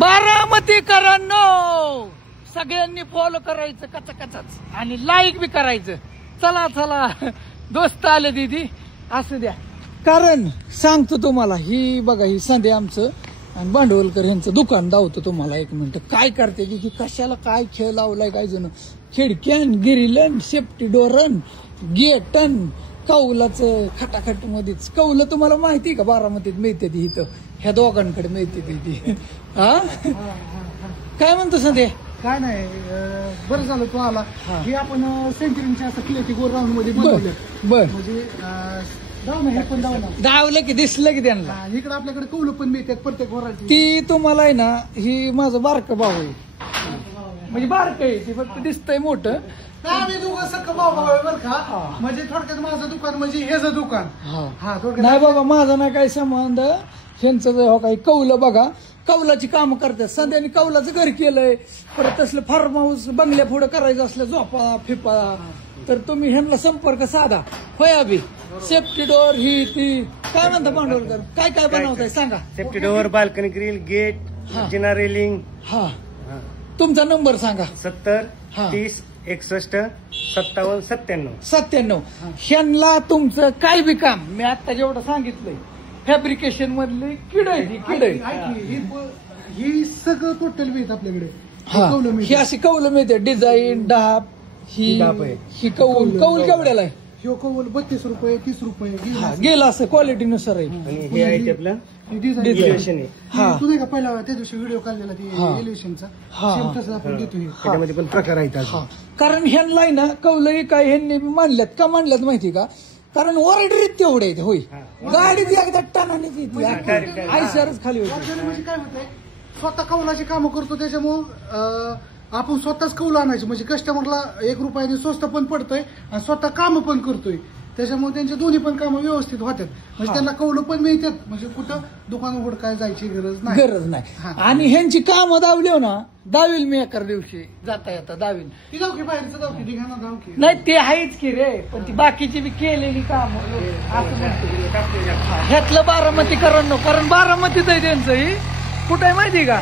बारामतीकरांनो सगळ्यांनी फॉलो करायचं कचाकचाच आणि लाईक बी करायचं. चला चला दोस्त आले दीदी असू द्या. कारण सांगतो तुम्हाला ही बघा ही संध्या आमचं आणि भांडवलकर यांचं दुकान दावतो तुम्हाला. एक मिनिट काय करते की कशाला काय खेळ लावलाय काय जण खिडक्यान गिरिलन सेफ्टी डोरन गेटन कौलाचं खटाखट मध्येच. कौल तुम्हाला माहिती का बारामतीत मिळते ती इथं ह्या दोघांकडे मिळते ती. हा काय म्हणतो संध्या? काय नाही बरं झालं तू आला. हे आपण सेंचुरीच्या असं क्लिअरिटी गोल राऊंड मध्ये बनवलं. बर म्हणजे जाऊ ना हे पण जाऊ ना धावलं की दिसलं की त्यांना. इकडे आपल्याकडे कौलं पण मिळतात प्रत्येक वराची. ती तुम्हाला आहे ना ही माझं बारकं भाऊ आहे. म्हणजे बारकं आहे ती फक्त दिसतंय मोठं. आम्ही दोघं सख्खं भाऊ बरं का. म्हणजे थोडक्यात माझं दुकान म्हणजे हेच दुकान. हा नाही बाबा माझा नाही काही संबंध. ह्यांचं काही कौलं बघा कौलाची कामं करतात. संध्यानी कौलाचं घर केलंय. परत असलं फार्म हाऊस बंगल्या पुढे करायचं असलं झोपा फिपा तर तुम्ही ह्यांना संपर्क साधा. होय अभि सेफ्टी डोअर ही ती काय म्हणता भांडवलकर काय काय बनवताय सांगा. Safety door balcony grill gate जिना रेलिंग. हा तुमचा नंबर सांगा. 70 30 61 57 97. ह्यांना तुमचं काय बी काम मी आता जेवढं सांगितलंय फॅब्रिकेशन मधले किड ही सगळं टोटल मिळत आपल्याकडे. ही अशी कौलं मिळते डिझाईन डाप ही कौल केवढ्याला आहे? ह्यो कौल 32 रुपये 30 रुपये गेला असं क्वालिटीनुसार आहे. तू नाही का पहिला त्या दिवशी व्हिडिओ काढलेला ती एलिव्हेशनचा तसं आपण देतो. त्याच्यामध्ये पण प्रकार आहेत. कारण ह्यांना ना कौलही काय ह्यांनी मांडल्यात का मांडल्यात माहिती का? कारण ऑर्डर तेवढे आहेत. होय गाडी ती एकदा टनाने आयसरच खाली होती. म्हणजे काय होतंय स्वतः कौलाची कामं करतो त्याच्यामुळं आपण स्वतःच कौल आणायचं म्हणजे कस्टमरला 1 रुपयाने स्वस्त पण पडतोय आणि स्वतः कामं पण करतोय. त्याच्यामुळे त्यांचे दोन्ही पण कामं व्यवस्थित होतात. म्हणजे त्यांना कौलं पण मिळतात. म्हणजे कुठं दुकान उघडकाय जायची गरज नाही. आणि ह्यांची कामं दावली ना दावील मी एका दिवशी जाता येता दावील. ती जाऊ की बाहेरचं जाऊ की ठिकाणं जाऊ की नाही ते आहेच की रे पण ती बाकीची बी केलेली काम ह्यातलं बारामतीकरांनो. कारण बारामतीच आहे त्यांचं ही कुठं आहे माहिती का?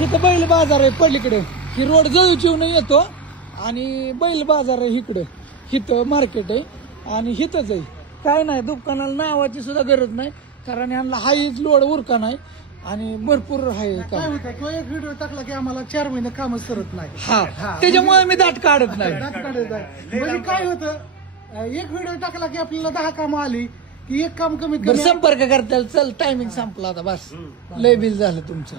इथं बैल बाजार आहे पलीकडे. ही रोड जळूचिवून येतो आणि बैल बाजार आहे इकडं. हिथं मार्केट आहे आणि हिथंच आहे. काय नाही दुकानाला नावाची सुद्धा गरज नाही कारण यांना हाईच लोड उरका नाही आणि भरपूर आहे. काय होतं तो एक व्हिडिओ टाकला की आम्हाला 4 महिने काम सरत नाही. त्याच्यामुळे मी दाट काढत नाही. म्हणजे काय होतं एक व्हिडिओ टाकला की आपल्याला 10 कामं आली की एक काम कमीत कमी संपर्क करता चल टायमिंग संपला आता बस लय बिल झालं तुमचं.